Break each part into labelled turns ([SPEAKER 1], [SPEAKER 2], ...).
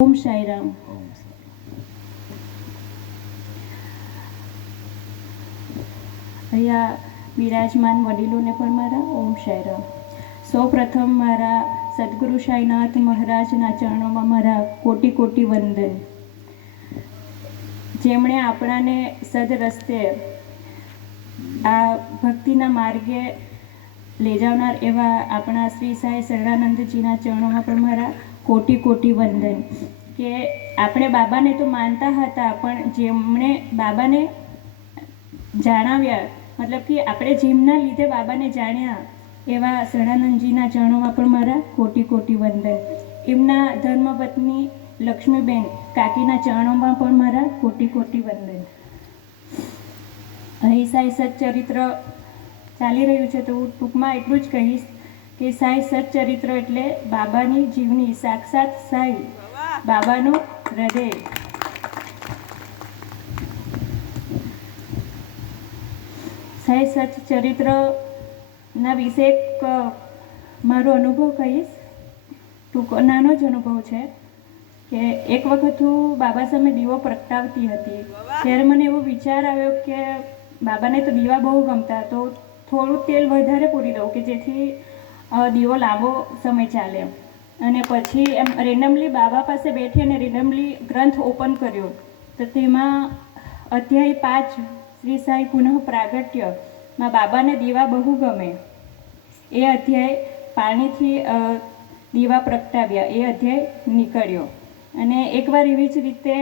[SPEAKER 1] ઓમ સાઈરામ અહીંયા બિરાજમાન વડીલોને પણ મારા ઓમ સાઈરામ સૌ પ્રથમ મારા સદગુરુ સાઈનાથ મહારાજના ચરણોમાં મારા કોટી કોટી વંદન જેમણે આપણાને સદ રસ્તે આ ભક્તિના માર્ગે લઈ જનાર એવા આપણા શ્રી સાંઈ શરણાનંદજીના ચરણોમાં પણ મારા કોટી કોટી વંદન. કે આપણે બાબાને તો માનતા હતા, પણ જેમણે બાબાને જણાવ્યા, મતલબ કે આપણે જેમના લીધે બાબાને જાણ્યા, એવા શરણાનંદજીના ચરણોમાં પણ મારા કોટી કોટી વંદન. એમના ધર્મપત્ની લક્ષ્મીબેન કાકીના ચરણોમાં પણ મારા કોટી કોટી વંદન. અહિંસા સાઈ સચ્ચરિત્ર ચાલી રહ્યું છે તો હું ટૂંકમાં એટલું જ કહીશ કે સાંઈ સચ્ચરિત્ર એટલે બાબાની જીવની સાક્ષાત સાંઈ, બાબાનું હૃદય. સાંઈ સચ્ચરિત્રના વિશે એક મારો અનુભવ કહીશ. ટૂંકો નાનો જ અનુભવ છે કે એક વખત હું બાબા સામે દીવો પ્રગટાવતી હતી. ત્યારે મને એવો વિચાર આવ્યો કે બાબાને તો દીવા બહુ ગમતા, તો થોડું તેલ વધારે પૂરી દઉં કે જેથી દીવો લાંબો સમય ચાલે. અને પછી એમ રેન્ડમલી બાબા પાસે બેઠી અને રેન્ડમલી ગ્રંથ ઓપન કર્યો. તો તેમાં અધ્યાય પાંચ, શ્રી સાઈ પુનઃ પ્રાગટ્યમાં બાબાને દીવા બહુ ગમે. એ અધ્યાય પાણીથી દીવા પ્રગટાવ્યા. એ અધ્યાય નીકળ્યો. અને એકવાર એવી જ રીતે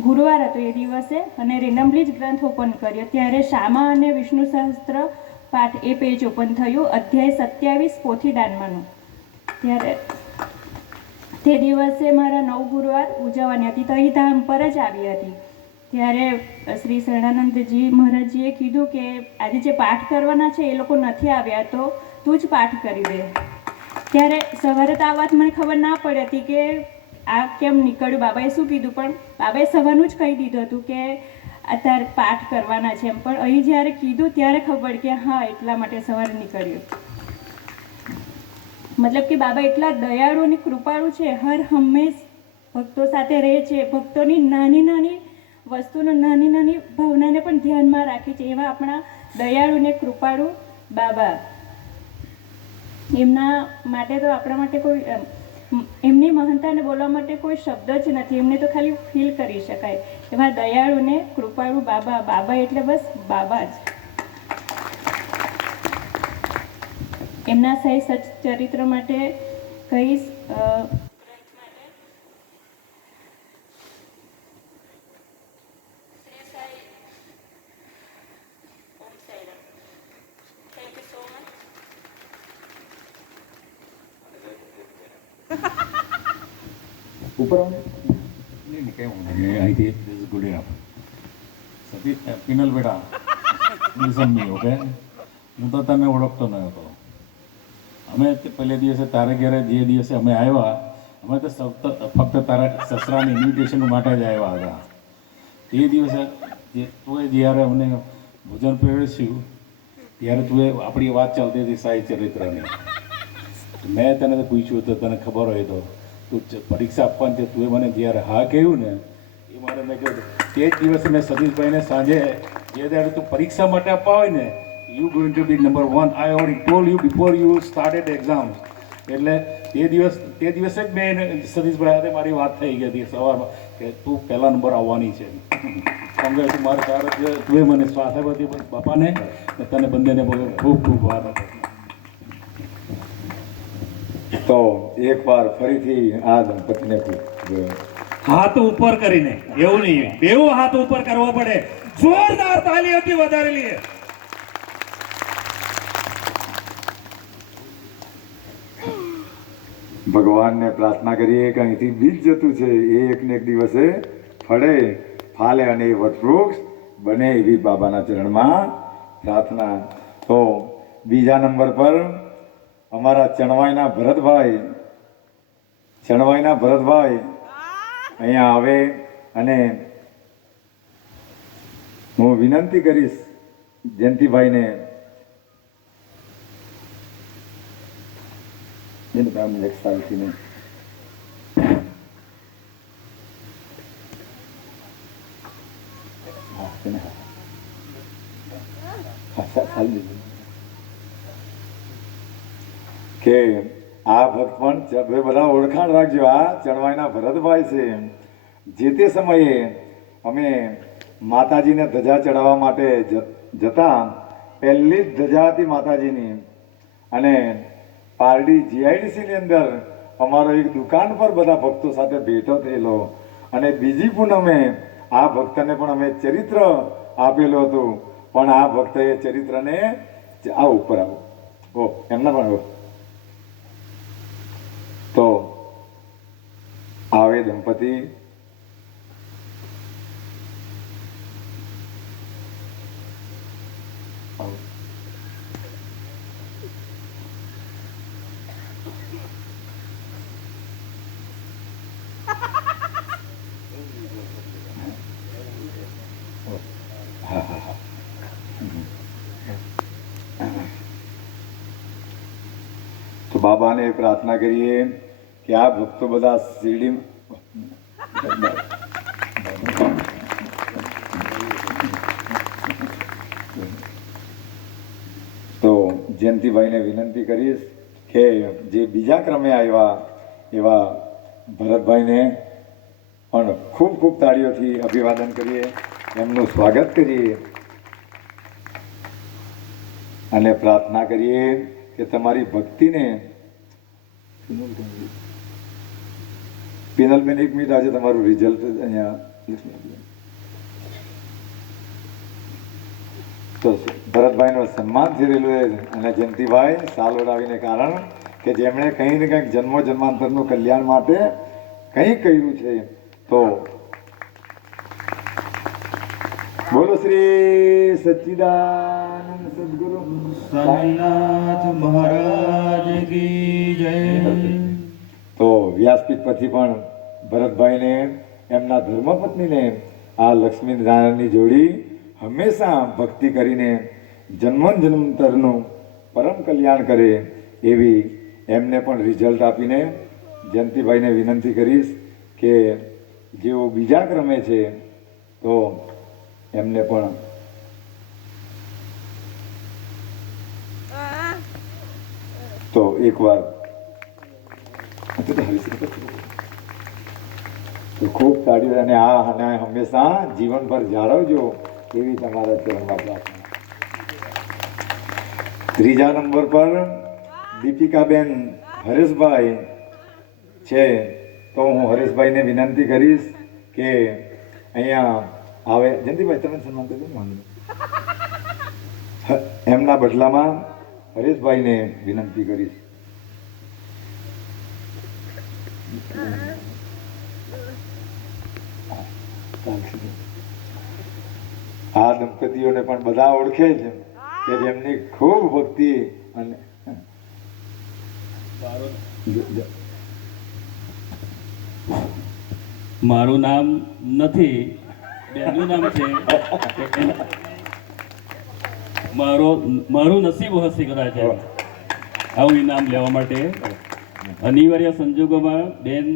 [SPEAKER 1] ગુરુવાર હતો એ દિવસે અને રેન્ડમલી જ ગ્રંથ ઓપન કર્યો. ત્યારે શામા અને વિષ્ણુ સહસ્ત્ર પાઠ એ પેજ ઓપન થયું, અધ્યાય સત્યાવીસ પોથીદાનમાંનું ત્યારે તે દિવસે મારા નવ ગુરુવાર ઉજવવાની હતી. તો ધામ પર જ આવી હતી. ત્યારે શ્રી શરણાનંદજી મહારાજજીએ કીધું કે આજે જે પાઠ કરવાના છે એ લોકો નથી આવ્યા, તો તું જ પાઠ કરી દે. ત્યારે સવારે તો આ વાત મને ખબર ના પડી હતી કે આ કેમ નીકળ્યું? બાબાએ શું કીધું? પણ બાબાએ સવારનું જ કહી દીધું હતું કે અત્યારે પાઠ કરવાના છે એમ. પણ અહીં જ્યારે કીધું ત્યારે ખબર કે હા, એટલા માટે સવારે નીકળ્યું. મતલબ કે બાબા એટલા દયાળુ અને કૃપાળુ છે, હર હંમેશ ભક્તો સાથે રહે છે. ભક્તોની નાની નાની વસ્તુનો, નાની નાની ભાવનાને પણ ધ્યાનમાં રાખે છે એવા આપણા દયાળુ ને કૃપાળુ બાબા. એમના માટે તો આપણા માટે કોઈ એમની મહાનતાને બોલવા માટે કોઈ શબ્દ જ નથી. એમને તો ખાલી ફીલ કરી શકાય. એવા દયાળુ ને કૃપાળુ બાબા બાબા એટલે બસ બાબા જ. એમના સહી સચરિત્ર ચરિત્ર માટે કહીશ
[SPEAKER 2] ઉપર આવો.
[SPEAKER 3] નહીં નહીં, કંઈ વાંધો અહીંથી this is good enough. Sati Pinal બેટા મી ઓકે? હું તો તને ઓળખતો ન હતો. અમે પહેલે દિવસે તારે ઘેરે, જે દિવસે અમે આવ્યા, અમે તો ફક્ત તારા સસરાની ઇન્વિટેશન માટે જ આવ્યા હતા. તે દિવસે જે જ્યારે અમને ભોજન પહેરસ્યું ત્યારે તું આપણી વાત ચાલતી હતી સાહિત્ય ચરિત્રની. મેં તને પૂછ્યું તો તને ખબર હોય તો. તું પરીક્ષા આપવાની છે, તું મને જ્યારે હા કહ્યું ને, એ મારે મેં કહ્યું તે જ દિવસે મેં સતીશભાઈને સાંજે જે દાડે તું પરીક્ષા માટે આપવા હોય ને you going to be number one I already told you before you started exam એટલે તે દિવસ, તે દિવસે જ મેં સતીશભાઈ સાથે મારી વાત થઈ ગઈ હતી સવારમાં કે તું પહેલા નંબર આવવાની છે. કોંગ્રેસ મારે સારા તું મને સ્વાસ્થ્ય આપ્યો બાપાને તને બંનેને બહુ ખૂબ ખૂબ વાત
[SPEAKER 2] તો એકવાર ફરીથી આ દંપતીને
[SPEAKER 4] હાથ ઉપર કરીને એવું નહીં બેઉ હાથ ઉપર કરવો પડે. જોરદાર તાલીઓથી વધારેલી
[SPEAKER 2] ભગવાનને પ્રાર્થના કરીએ કે અહીંથી બીજ જતું છે. એ એક ને એક દિવસે ફળે ફાલે અને એ વટવૃક્ષ બને એવી બાબાના ચરણમાં પ્રાર્થના. તો બીજા નંબર પર અમારા ચણવાઈના ભરતભાઈ ચણવાઈના ભરતભાઈ અહીંયા આવે અને હું વિનંતી કરીશ જયંતિભાઈને. જેને કામ લેખ સાલથી નહીં એને હા, સા- સાલી દીધું. કે આ ભક્ત પણ બધા ઓળખાણ રાખજો. આ ચણવાઈના ભરતભાઈ છે. જે તે સમયે અમે માતાજીને ધજા ચડાવવા માટે જતા પહેલી જ ધજા હતી માતાજીની. અને પારડી જીઆઈડીસીની અંદર અમારો એક દુકાન પર બધા ભક્તો સાથે ભેટો થયેલો. અને બીજી પૂનમે આ ભક્તને પણ અમે ચરિત્ર આપેલું હતું. પણ આ ભક્તએ ચરિત્રને આ ઉપર આવો. ઓ, એમના પણ આવો તો આવે દંપતી આવો. તો બાબાને પ્રાર્થના કરીએ કે આ ભક્તો બધા શિરડી તો જયંતિભાઈને વિનંતી કરીશ કે જે બીજા ક્રમે આવ્યા એવા ભરતભાઈને પણ ખૂબ ખૂબ તાળીઓથી અભિવાદન કરીએ, એમનું સ્વાગત કરીએ અને પ્રાર્થના કરીએ કે તમારી ભક્તિને પિનલબેન એક મિનિટ આજે તમારું રિઝલ્ટ અહીંયા તો ભરતભાઈનું સન્માન થઈ રહેલું અને જયંતિભાઈ સાલ ઓડાવીને કારણ કે જેમણે કંઈ ને કંઈક જન્મો જન્માંતરનું કલ્યાણ માટે કંઈક કર્યું છે. તો બોલો શ્રી સચ્ચિદાનંદ સદગુરુ.
[SPEAKER 4] સ્વામીનાથ મહારાજ કી જય.
[SPEAKER 2] તો વ્યાસપીઠ પરથી પણ ભરતભાઈને એમના ધર્મપત્નીને આ લક્ષ્મી નારાયણની જોડી હંમેશા ભક્તિ કરીને જન્મ જન્મતરનું પરમ કલ્યાણ કરે એવી એમને પણ રિઝલ્ટ આપીને જયંતિભાઈને વિનંતી કરીશ કે જેઓ બીજા ક્રમે છે તો એમને પણ તો એકવાર તો ખૂબ સારી અને આ અને હંમેશા જીવનભર જાળવજો એવી તમારા ચરણમાં પ્રાર્થના. ત્રીજા નંબર પર દીપિકાબેન હરેશભાઈ છે. તો હું હરેશભાઈને વિનંતી કરીશ કે અહીંયા આવે. જયંતિભાઈ, તમે સન્માન કરજો માનું એમના બદલામાં હરેશભાઈને વિનંતી કરીશ. આ દંપતીઓને પણ બધા ઓળખે છે કે જેમની ખૂબ ભક્તિ અને
[SPEAKER 4] મારું નામ નથી, બેનનું નામ છે. મારો મારું નસીબ હશે કદાચ. આવું ઇનામ લેવા માટે. અનિવાર્ય સંજોગોમાં બેન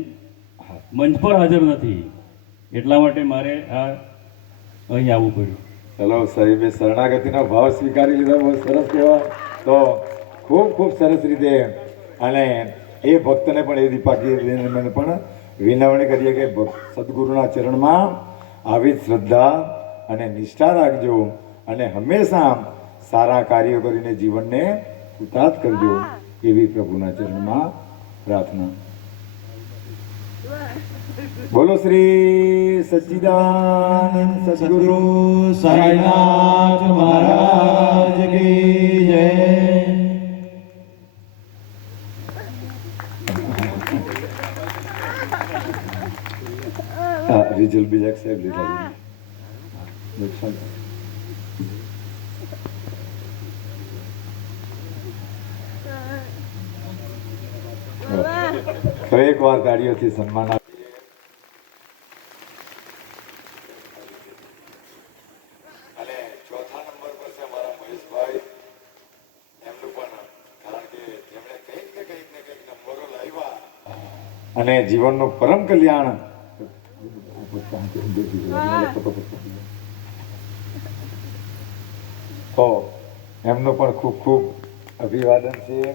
[SPEAKER 4] મંચ પર હાજર નથી. એટલા માટે મારે આ અહીં આવવું પડ્યું.
[SPEAKER 2] ચલો, સાહેબે શરણાગતિનો ભાવ સ્વીકારી લીધો, બહુ સરસ કહેવાય તો ખૂબ ખૂબ સરસ રીતે અને એ ભક્તને પણ, એ દીપાકી મને પણ વિનવણી કરીએ કે સદગુરુના ચરણમાં આવી શ્રદ્ધા અને નિષ્ઠા રાખજો અને હંમેશા સારા કાર્યો કરીને જીવનને ઉતાત કરજો એવી પ્રભુના ચરણમાં પ્રાર્થના. બોલો શ્રી સચ્ચિદાનંદ સદગુરુ
[SPEAKER 5] સાઈનાથ મહારાજ કી જય.
[SPEAKER 2] હા રિઝલ્ટ બીજા સાહેબ લીધા નુકસાન તો એક વાર ગાડીઓથી સન્માન આપીએ અને ચોથા નંબર પર છે અમારા મહેશભાઈ એમનું પણ કારણ કે જેમણે કંઈક ને કંઈક ને કંઈક નંબરો સન્માન અને જીવનનું પરમ કલ્યાણ. તો એમનું પણ ખૂબ ખૂબ અભિવાદન છે.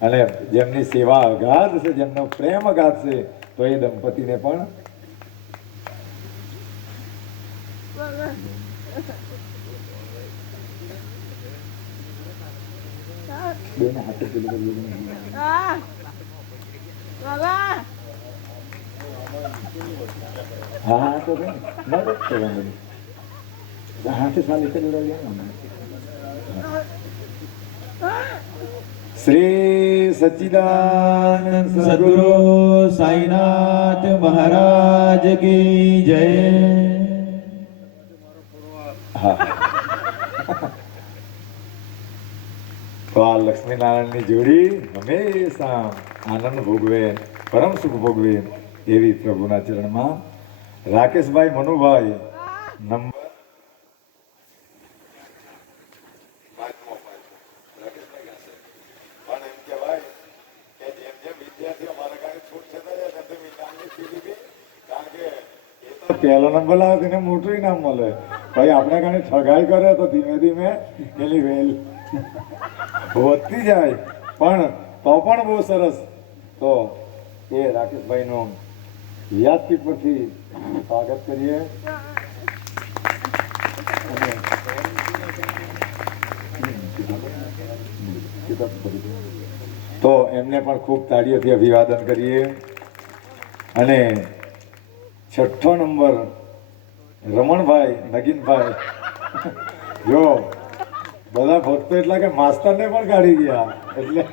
[SPEAKER 2] અને જેમની સેવા અગાધ છે, જેમનો પ્રેમ અગાધ છે, તો એ દંપતીને પણ. હા તો નહીં. હાથે સાલી કરી શ્રી સચિદાનંદ સદગુરુ
[SPEAKER 5] સાઈનાથ મહારાજ કી જય.
[SPEAKER 2] તો આ લક્ષ્મીનારાયણની જોડી હંમેશા આનંદ ભોગવે પરમ સુખ ભોગવે એવી પ્રભુના ચરણમાં. રાકેશભાઈ મનુભાઈ નંબર પહેલો નંબર લાવે તેને મોટું ઇનામ મળે. ભાઈ, આપણે કાંઈ ઠગાઈ કરે તો ધીમે ધીમે એની વેલ વધતી જાય. પણ તો પણ બહુ સરસ. તો એ રાકેશભાઈનું યાદથી પરથી સ્વાગત કરીએ. તો એમને પણ ખૂબ તાળીઓથી અભિવાદન કરીએ. અને છઠ્ઠો નંબર. રમણભાઈ, નગીનભાઈ. જો, બધા ભક્તો એટલા કે માસ્તરને પણ કાઢી ગયા. એટલે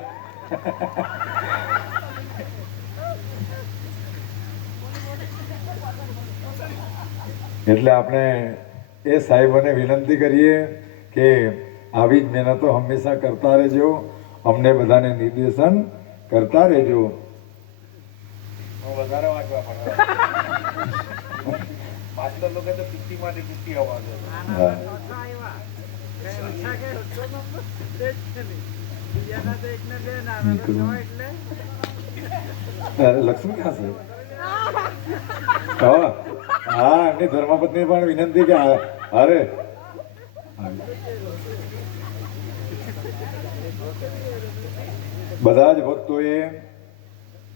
[SPEAKER 2] એટલે આપણે એ સાહેબોને વિનંતી કરીએ કે આવી જ મહેનતો હંમેશા કરતા રહેજો. અમને બધાને નિર્દેશન કરતા રહેજો. વધારે વાંચવા પડે. હા. અરે, લક્ષ્મી ક્યાં છે? હા એમની ધર્મપત્ની પણ વિનંતી કે અરે બધા જ ભક્તોએ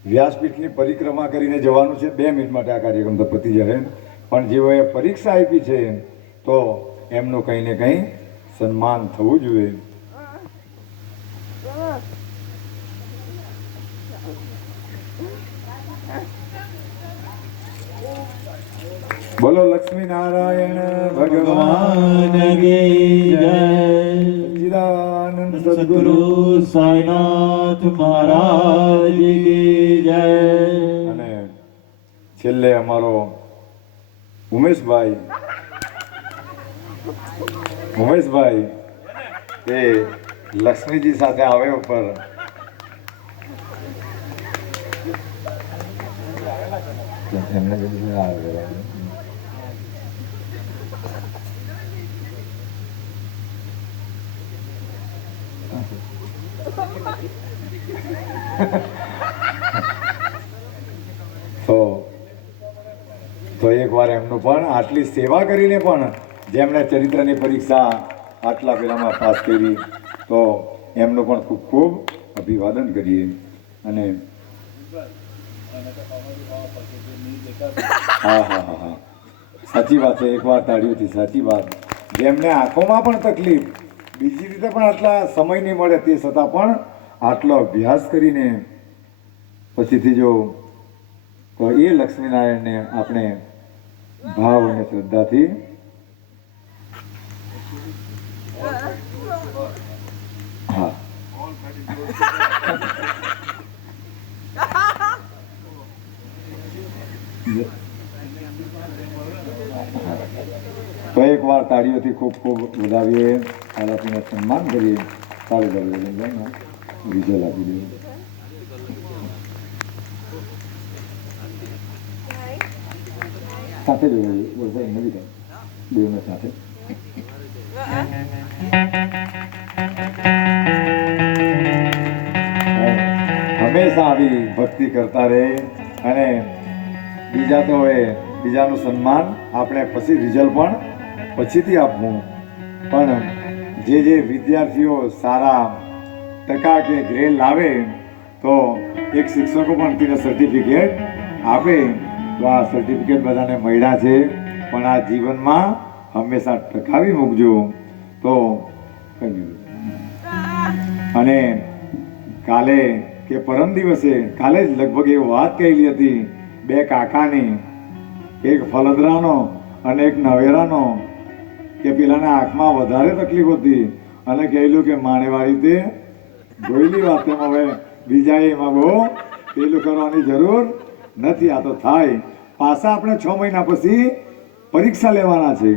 [SPEAKER 2] વ્યાસપીઠની પરિક્રમા કરીને જવાનું છે. બે મિનિટ માટે આ કાર્યક્રમ તો પતી જશે. પણ જેઓએ પરીક્ષા આપી છે, તો એમનું કંઈ ને કંઈ સન્માન થવું જોઈએ. બોલો લક્ષ્મી નારાયણ ભગવાન સદગુરુ
[SPEAKER 5] સાઈનાથ મહારાજ
[SPEAKER 2] છેલ્લે અમારો ઉમેશભાઈ. ઉમેશભાઈ એ લક્ષ્મીજી સાથે આવે ઉપર એમને કીધું આવે તો તો એકવાર એમનું પણ, આટલી સેવા કરીને પણ જેમણે ચરિત્રની પરીક્ષા આટલા પેલામાં પાસ કરી, તો એમનું પણ ખૂબ ખૂબ અભિવાદન કરીએ. અને હા હા હા હા. સાચી વાત છે, એક એકવાર તાળીઓથી સાચી વાત. જેમને આંખોમાં પણ તકલીફ, બીજી રીતે પણ આટલા સમય નહીં મળે તે છતાં પણ આટલો અભ્યાસ કરીને, પછીથી જો, તો એ લક્ષ્મીનારાયણને આપણે ભાવ અને શ્રદ્ધાથી હા. તો એક વાર તાળીઓથી ખૂબ ખૂબ વધાવીએ આલાપીને સન્માન કરીએ. ચાલુ કરીએ વિજય લાગી દઈએ સાથે જ બોલશે નથી કઈ બેઉને સાથે હંમેશા આવી ભક્તિ કરતા રહે અને બીજા તો એ, બીજાનું સન્માન આપણે પછી રિઝલ્ટ પણ પછીથી આપવું. પણ જે જે વિદ્યાર્થીઓ સારા ટકા કે ગ્રેડ લાવે, તો એક શિક્ષકો પણ તેને સર્ટિફિકેટ આપે. તો આ સર્ટિફિકેટ બધાને મળ્યા છે, પણ આ જીવનમાં હંમેશા ટકાવી મૂકજો. તો અને કાલે કે પરમ દિવસે, કાલે જ લગભગ એ વાત કહેલી હતી, બે કાકાની, એક ફલદરાનો અને એક નવેરાનો, કે પેલાના આંખમાં વધારે તકલીફ હતી. અને કહેલું કે માણેવાળી તે જોયેલી વાત તેમ હવે બીજાએ એમાં બહુ પેલું કરવાની જરૂર નથી, આ તો થાય. પાછા આપણે છ મહિના પછી પરીક્ષા લેવાના છે.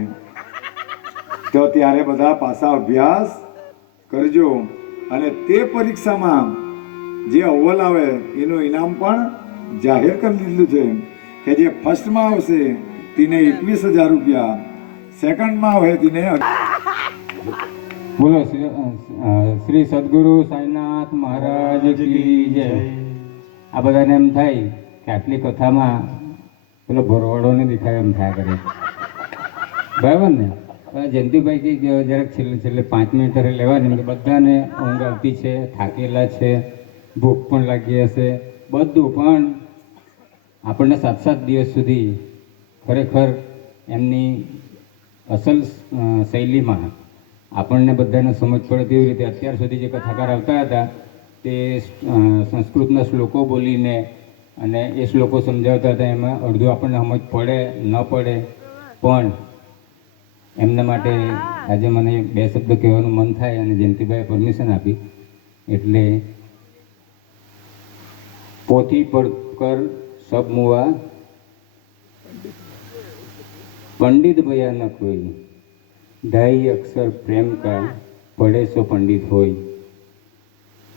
[SPEAKER 2] તો ત્યારે બધા પાછા અભ્યાસ કરજો. અને તે પરીક્ષામાં જે અવ્વલ આવે, એનું ઇનામ પણ જાહેર કરી દીધું છે. કે જે ફર્સ્ટમાં આવશે, તેને એકવીસ હજાર રૂપિયા. સેકન્ડમાં આવે, તેને
[SPEAKER 6] બોલો શ્રી સદગુરુ સાંઈનાથ મહારાજ કી જય. આ બધાને એમ થાય આટલી કથામાં પેલો ભરવાડો ને દેખાય એમ થયા કરે. બરાબર ને? હવે જયંતિભાઈ કે જરાક છેલ્લે છેલ્લે પાંચ મિનિટ તારે લેવાની કે બધાને ઊંઘ આવતી છે, થાકેલા છે, ભૂખ પણ લાગી હશે, બધું. પણ આપણને સાત સાત દિવસ સુધી ખરેખર એમની અસલ શૈલીમાં આપણને બધાને સમજ પડે તેવી રીતે અત્યાર સુધી જે કથાકાર આવતા હતા તે સંસ્કૃતના શ્લોકો બોલીને અને એ શ્લોકો સમજાવતા હતા, એમાં અડધું આપણને સમજ પડે, ન પડે. પણ એમના માટે આજે મને બે શબ્દ કહેવાનું મન થાય અને જયંતિભાઈએ પરમિશન આપી. એટલે પોથી પડકર સબમુવા પંડિત ભયાનક હોય ધાઈ અક્ષર પ્રેમ કા પડે સો પંડિત હોય.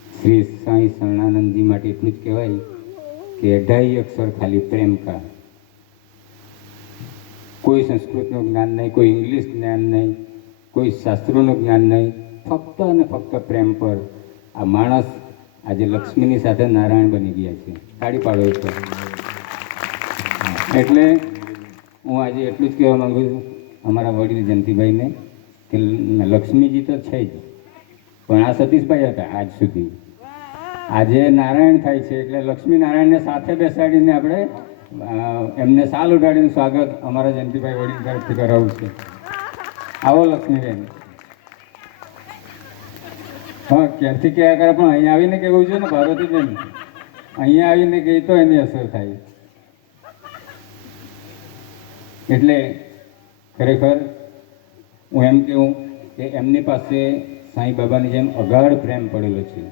[SPEAKER 6] શ્રી સાંઈ શરણાનંદજી માટે એટલું જ કહેવાય. કે અઢાઈ અક્ષર ખાલી પ્રેમ કા. કોઈ સંસ્કૃતનું જ્ઞાન નહીં, કોઈ ઇંગ્લિશ જ્ઞાન નહીં, કોઈ શાસ્ત્રોનું જ્ઞાન નહીં, ફક્ત અને ફક્ત પ્રેમ પર. આ માણસ આજે લક્ષ્મીની સાથે નારાયણ બની ગયા છે. તાળી પાડો એટલે હું આજે એટલું જ કહેવા માગું છું, અમારા વડીલ જયંતિભાઈને, કે લક્ષ્મીજી તો છે જ. પણ આ સતીશભાઈ હતા આજ સુધી. આજે નારાયણ થાય છે એટલે લક્ષ્મી નારાયણને સાથે બેસાડીને આપણે એમને સાલ ઉડાડીને સ્વાગત અમારા જયંતિભાઈ વડીલ તરફથી કરાવવું છે. આવો લક્ષ્મીબેન. હા, ક્યારથી ક્યાં કરે, પણ અહીંયા આવીને કહેવું છે ને, પાર્વતીબેન? અહીંયા આવીને કહી તો એની અસર થાય. એટલે ખરેખર હું એમ કહું કે એમની પાસે સાંઈ બાબાની જેમ અગાઢ પ્રેમ પડેલો છે.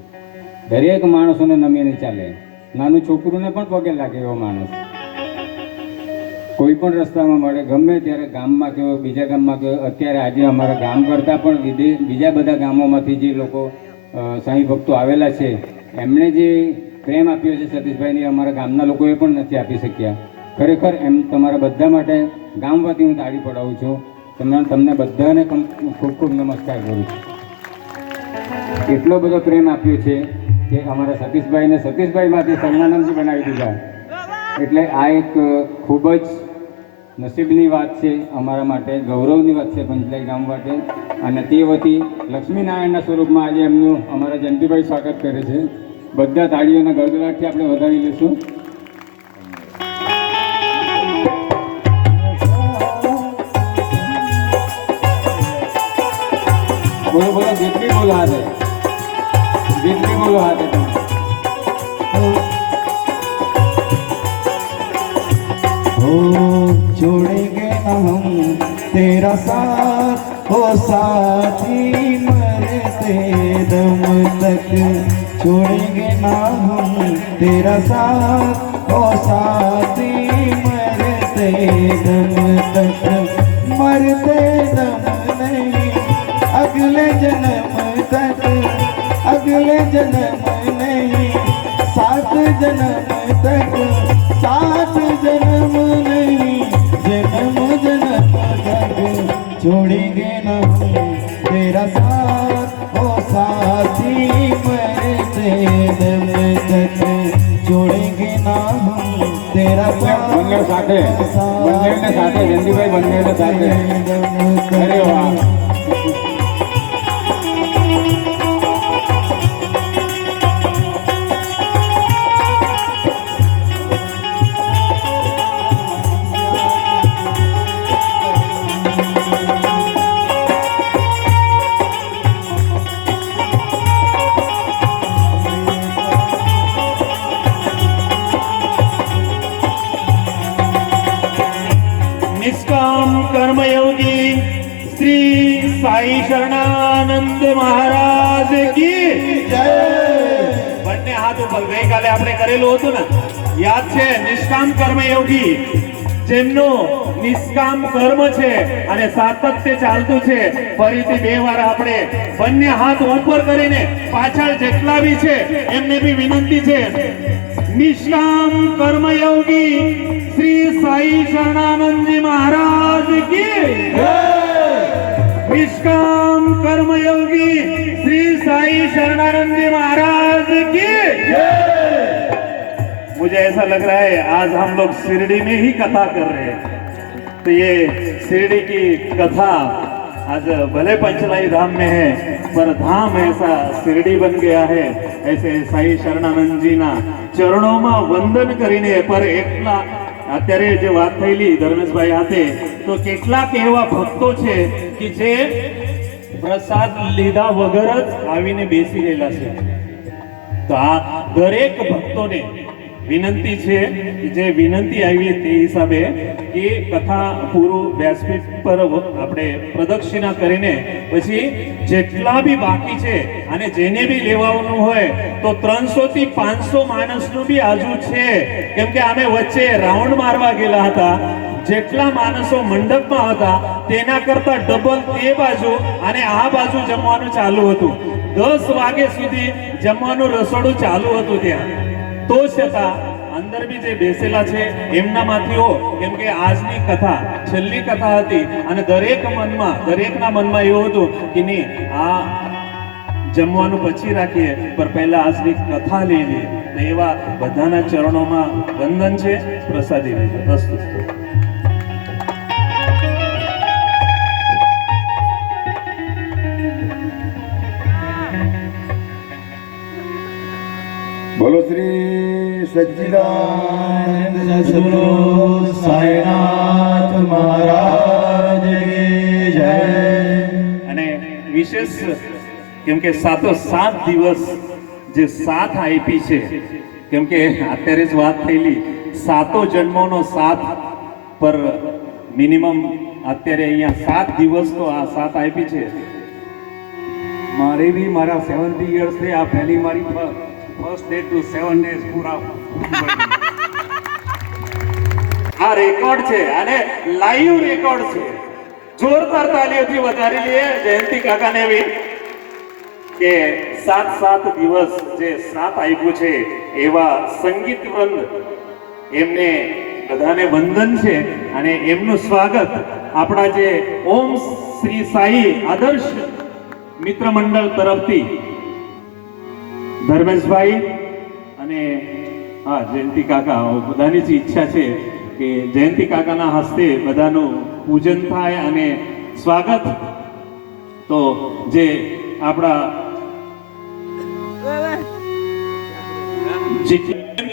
[SPEAKER 6] દરેક માણસોને નમીને ચાલે. નાનું છોકરુંને પણ પગે લાગે એવો માણસ. કોઈ પણ રસ્તામાં મળે, ગમે ત્યારે ગામમાં કે બીજા ગામમાં કે અત્યારે આજે અમારા ગામ કરતાં પણ વિદેશ બીજા બધા ગામોમાંથી જે લોકો સાંઈ ભક્તો આવેલા છે, એમણે જે પ્રેમ આપ્યો છે સતીશભાઈને અમારા ગામના લોકોએ પણ નથી આપી શક્યા. ખરેખર એમ તમારા બધા માટે ગામ વતી હું તાળી પડાવું છું. તમને તમને બધાને ખૂબ ખૂબ નમસ્કાર કરું છું. એટલો બધો પ્રેમ આપ્યો છે. કે અમારા સતીશભાઈને સતીશભાઈમાંથી સન્માનંદજી બનાવી દીધા. એટલે આ એક ખૂબ જ નસીબની વાત છે અમારા માટે, ગૌરવની વાત છે પંચલાઈ ગામ માટે. અને તે વતી લક્ષ્મીનારાયણના સ્વરૂપમાં આજે એમનું અમારા જયંતિભાઈ સ્વાગત કરે છે. બધા તાળીઓના ગળગળાટથી આપણે વધાવી લઈશું. બોલો બોલો, જેટલી બોલા હાથે
[SPEAKER 5] हो छोड़ेंगे न हम तेरा साथ हो साथी मरते दम तक छोड़ेंगे न हम तेरा साथ हो साथी मरते दम तक मरते दम नहीं, अगले जन्म तक अगले जन्म नहीं सात जन्म तक सात जन्म नहीं जन्म जन्म तक छोड़ेंगे ना तेरा साथ ओ साथी मरते तक छोड़ेंगे ना तेरा साथ
[SPEAKER 6] हिंदी भाई बंदे साथ। अरे
[SPEAKER 7] वाह। કર્મયોગી શ્રી સાઈ શરણાનંદ મહારાજ કી બંને હાથ ઉપર. ગઈકાલે આપણે કરેલું હતું ને, યાદ છે? નિષ્કામ કર્મયોગી જેમનો નિષ્કામ કર્મ છે અને સાતત્ય ચાલતું છે, ફરીથી બે વાર આપણે બંને હાથ ઉપર કરીને પાછળ જેટલા બી છે, એમને બી વિનંતી છે. નિષ્કામ કર્મયોગી શ્રી સાઈ શરણાનંદજી મહારાજ महाराज की श्री साई महाराज की। मुझे ऐसा लग रहा है, आज हम लोग शिरडी में ही कथा कर रहे हैं। तो ये शिरडी की कथा आज भले पंचलाई धाम में है, पर धाम ऐसा शिरडी बन गया है, ऐसे साई शरणानंद जी ना चरणों में वंदन करीने, पर एकला અત્યારે જે વાત થયેલી ધર્મેશભાઈ હાથે તો કેટલાક એવા ભક્તો છે કે જે પ્રસાદ લીધા વગર જ આવીને બેસી રહેલા છે. તો આ દરેક ભક્તોને વિનંતી છે જે વિનંતી આવી તે હિસાબે કે કથા પૂરું વ્યાસપીઠ પર આપણે પ્રદક્ષિણા કરીને પછી જેટલા બી બાકી છે અને જેને બી લેવાનું હોય, તો ત્રણસો થી પાંચસો માણસનું બી આજુ છે. કેમ કે અમે વચ્ચે રાઉન્ડ મારવા ગયેલા હતા. જેટલા માણસો મંડપમાં હતા, તેના કરતા ડબલ તે બાજુ અને આ બાજુ જમવાનું ચાલુ હતું. દસ વાગે સુધી જમવાનું રસોડું ચાલુ હતું ત્યાં. તો છતાં અંદર બી જે બેસેલા છે એમનામાંથી હો કેમ કે આજની કથા, છેલ્લી કથા હતી અને દરેક મનમાં, દરેકના મનમાં એવું હતું કે નહીં, આ જમવાનું પછી રાખીએ, પણ પહેલા આજની કથા લઈ લઈએ. તો એવા બધાના ચરણોમાં વંદન છે, પ્રસાદી અસ્તુ
[SPEAKER 2] બોલો શ્રી સચ્ચિદાનંદ
[SPEAKER 5] સદગુરુ સાઈનાથ મહારાજ જય.
[SPEAKER 7] અને વિશેષ કેમ કે સાતો સાત દિવસ જે સાથ આપી છે કેમ કે અત્યારે જ વાત થયેલી સાતો જન્મોનો સાથ પર મિનિમમ અત્યારે અહીંયા સાત દિવસ તો આ સાથ આપી છે.
[SPEAKER 8] મારે બી મારા સેવન્ટી યર્સથી આ પહેલી મારી first day to seven days પૂરા
[SPEAKER 7] આ રેકોર્ડ છે અને લાઈવ રેકોર્ડ છે. જોરદાર તાલીઓથી વધારી લઈએ જયંતિ કાકાને બી. કે સાત સાત દિવસ જે સાત આપ્યું છે એવા સંગીત વૃંદ. એમને બધાને વંદન છે અને એમનું સ્વાગત આપણા જે ઓમ શ્રી સાઈ આદર્શ મિત્ર મંડળ તરફથી. ધર્મેશભાઈ અને હા, જયંતિ કાકા બધાની જ ઈચ્છા છે કે જયંતિ કાકાના હસ્તે બધાનું પૂજન થાય અને સ્વાગત. તો જે આપણા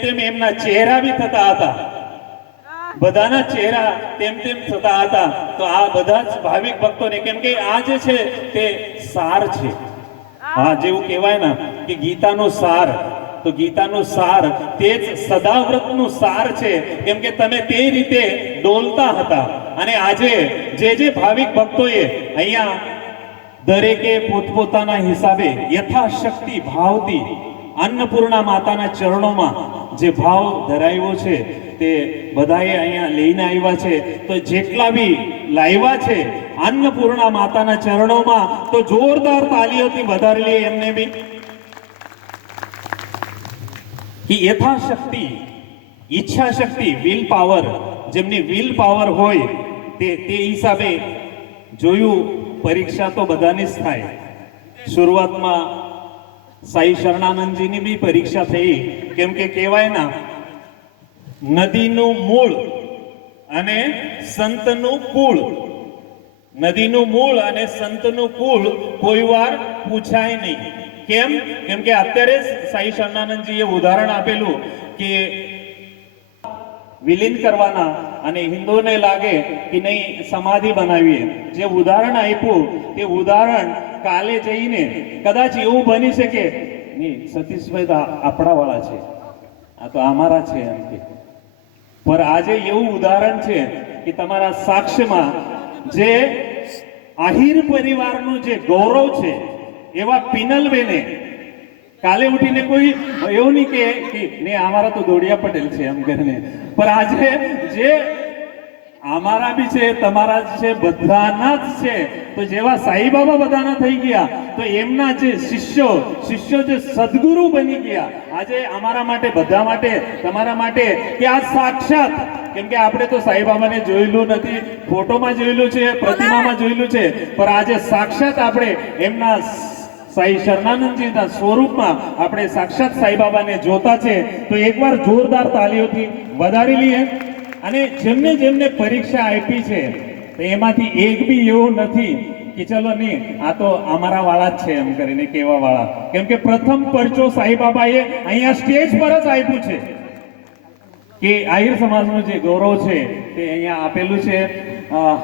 [SPEAKER 7] તેમ એમના ચહેરા બી થતા હતા, બધાના ચહેરા તેમ તેમ થતા હતા, તો આ બધા જ ભાવિક ભક્તોને કેમ કે આ જે છે તે સાર છે. હા, જેવું કહેવાય ને કે ગીતાનો સાર. તો ગીતાનો સાર તે જ સદાવ્રતનો સાર છે. કેમ કે તમે તે રીતે ડોલતા હતા. અને આજે જે જે ભાવિક ભક્તોએ અહીંયા દરેકે પોતપોતાના હિસાબે યથાશક્તિ ભાવથી અન્નપૂર્ણા માતાના ચરણોમાં જે ભાવ ધરાવ્યો છે તે બધાએ અહીંયા લઈને આવ્યા છે. તો જેટલા બી લાવ્યા છે અન્નપૂર્ણા માતાના ચરણોમાં તો જોરદાર તાલીઓથી વધારી લઈએ એમને બી. કે યથાશક્તિ ઈચ્છા શક્તિ વિલ પાવર જેમની વિલ પાવર હોય, તે તે હિસાબે જોયું, પરીક્ષા તો બધાની જ થાય. શરૂઆતમાં સાઈ શરણાનંદજીની બી પરીક્ષા થઈ, કેમ કે કહેવાય ના, નદીનું મૂળ અને સંતનું કુળ. નદીનું મૂળ અને સંતનું કુળ કોઈ વાર પૂછાય નહીં. કેમ? કેમ કે અત્યારે જ સાઈ શરણાનંદજીએ ઉદાહરણ આપેલું કે વિલીન કરવાના અને હિન્દુઓને લાગે કે નહીં, સમાધિ બનાવીએ. જે ઉદાહરણ આપ્યું, તે ઉદાહરણ કાલે જઈને કદાચ એવું બની શકે. નહીં, સતીશભાઈ તો આપણા વાળા છે. આ તો અમારા છે એમ કે. પર આજે એવું ઉદાહરણ છે કે તમારા સાક્ષ્યમાં જે આહિર પરિવારનું જે ગૌરવ છે એવા પિનલબેને કાલે ઉઠીને કોઈ એવું નહીં કે ને અમારા તો દોડિયા પટેલ છે એમ કરીને. પણ આજે જે અમારા બી છે તમારા જ છે બધાના જ છે તો જેવા સાઈબાબા બધાના થઈ ગયા તો એમના જે શિષ્યો શિષ્યો જે સદગુરુ બની ગયા આજે અમારા માટે બધા માટે તમારા માટે કે આ સાક્ષાત કેમ કે આપણે તો સાઈબાબાને જોયેલું નથી ફોટોમાં જોયેલું છે પ્રતિમામાં જોયેલું છે પણ આજે સાક્ષાત આપણે એમના સાઈ શરણાનંદજીના સ્વરૂપમાં આપણે સાક્ષાત સાઈબાબાને જોતા છે. તો એકવાર જોરદાર તાલીઓથી વધારી લઈએ અને જેમને જેમને પરીક્ષા આપી છે, તો એમાંથી એક બી એવો નથી કે ચલો નહીં, આ તો અમારા વાળા જ છે એમ કરીને કેવા વાળા. કેમ કે પ્રથમ પરચો સાઈબાબાએ અહીંયા સ્ટેજ પર જ આપ્યું છે. કે આહિર સમાજનું જે ગૌરવ છે તે અહીંયા આપેલું છે.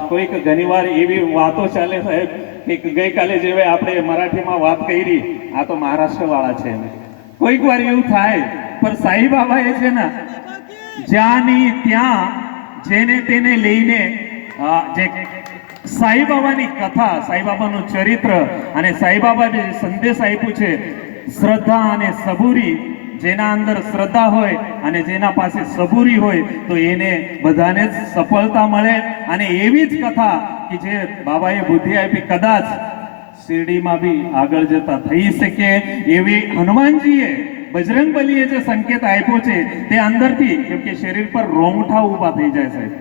[SPEAKER 7] કોઈક ઘણીવાર એવી વાતો ચાલે સાહેબ ગઈકાલે જેવે આપણે મરાઠીમાં વાત કરી, આ તો મહારાષ્ટ્ર વાળા છે કોઈક વાર એવું થાય, પણ સાઈ બાબા એ છે ને જ્યાંની ત્યાં જેને તેને લઈને જે સાંઈ બાબાની કથા સાંઈ બાબાનું ચરિત્ર અને સાંઈ જે સંદેશ આપ્યું છે, શ્રદ્ધા અને સબૂરી જેના અંદર શ્રદ્ધા હોય અને જેના પાસે સબૂરી હોય, તો એને બધાને જ સફળતા મળે. અને એવી જ કથા કે જે બાબાએ બુદ્ધિ આપી કદાચ શિરડીમાં બી આગળ જતા થઈ શકે, એવી હનુમાનજીએ બજરંગ બલીએ જે સંકેત આપ્યો છે, તે અંદરથી, કેમ કે શરીર પર રોંગઠા ઊભા થઈ જાય સાહેબ.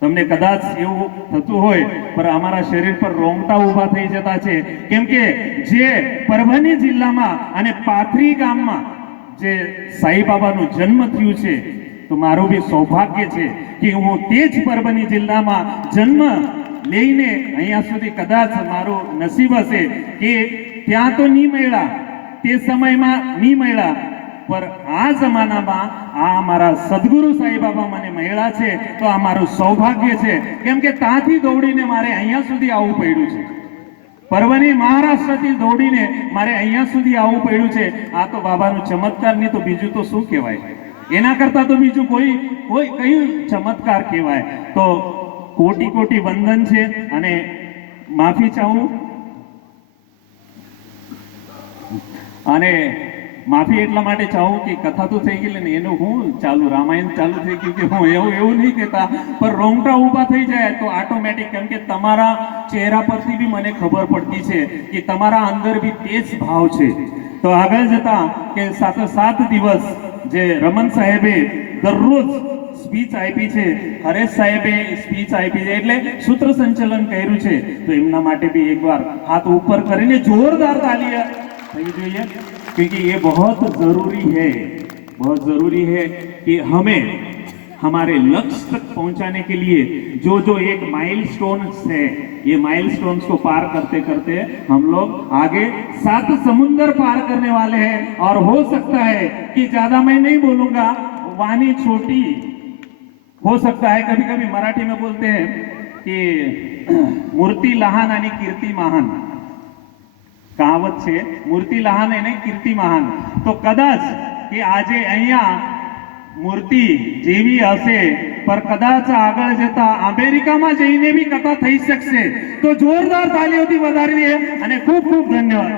[SPEAKER 7] તમને કદાચ એવું થતું હોય, પણ અમારા શરીર પર રોંગટા ઊભા થઈ જતા છે. કેમ કે જે પરભણી જિલ્લામાં અને પાથરી ગામમાં જે સાઈબાબાનું જન્મ થયું છે, તો મારું બી સૌભાગ્ય છે કે હું તે જ પરભણી જિલ્લામાં જન્મ લઈને અહીંયા સુધી કદાચ મારો નસીબ હશે કે ત્યાં તો નહીં મળ્યા, તે સમયમાં નહીં મળ્યા પર આ જમાનામાં આ અમારા સદગુરુ સાંઈબાબા મને મળ્યા છે, તો આ મારું સૌભાગ્ય છે. કેમ કે ત્યાંથી દોડીને મારે અહીંયા સુધી આવવું પડ્યું છે. પરવની મહારાષ્ટ્રથી દોડીને મારે અહીંયા સુધી આવવું પડ્યું છે. આ તો બાબાનું ચમત્કાર નહીં તો બીજું તો શું કહેવાય? એના કરતા તો બીજું કોઈ કોઈ કયું ચમત્કાર કહેવાય? તો કોટી કોટી વંદન છે અને માફી ચાહું. અને માફી એટલા માટે ચાહું કે કથા તો થઈ ગઈ ને એનું હું ચાલુ, રામાયણ ચાલુ થઈ ગયું કે હું એવું એવું નહીં કહેતા. પણ રોંગટા ઊભા થઈ જાય તો ઓટોમેટિક કેમ કે તમારા ચહેરા પરથી બી મને ખબર પડતી છે કે તમારા અંદર બી તે જ ભાવ છે. તો આગળ જતા કે સાતો, સાત દિવસ જે રમન સાહેબે દરરોજ સ્પીચ આપી છે, હરેશ સાહેબે સ્પીચ આપી છે, એટલે સૂત્ર સંચલન કર્યું છે. તો એમના માટે બી એકવાર હાથ ઉપર કરીને જોરદાર તાલી થવી જોઈએ. क्योंकि ये बहुत ज़रूरी है, बहुत ज़रूरी है कि हमें हमारे लक्ष्य तक पहुँचाने के लिए जो जो एक माइलस्टोन्स है, ये माइलस्टोन्स को पार करते करते हम लोग आगे सात समुंदर पार करने वाले हैं। और हो सकता है कि ज़्यादा मैं नहीं बोलूँगा, वाणी छोटी हो सकता है। कभी कभी मराठी में बोलते हैं कि मूर्ति लहान आणि कीर्ती महान કહાવત છે મૂર્તિ લહાન એને કીર્તિ મહાન તો કદાચ કે આજે અહીંયા મૂર્તિ જેવી હશે, પર કદાચ આગળ જતા અમેરિકામાં જઈને બી કથા થઈ શકશે. તો જોરદાર તાલીઓથી વધારીએ અને ખૂબ ખૂબ ધન્યવાદ.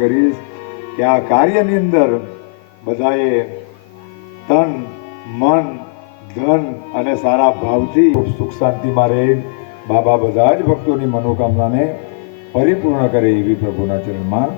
[SPEAKER 2] કરીશ કે આ કાર્યની અંદર બધાએ તન, મન, ધન અને સારા ભાવથી સુખ શાંતિમાં રહે બાબા બધા જ ભક્તોની મનોકામનાને પરિપૂર્ણ કરે એવી પ્રભુના ચરણમાં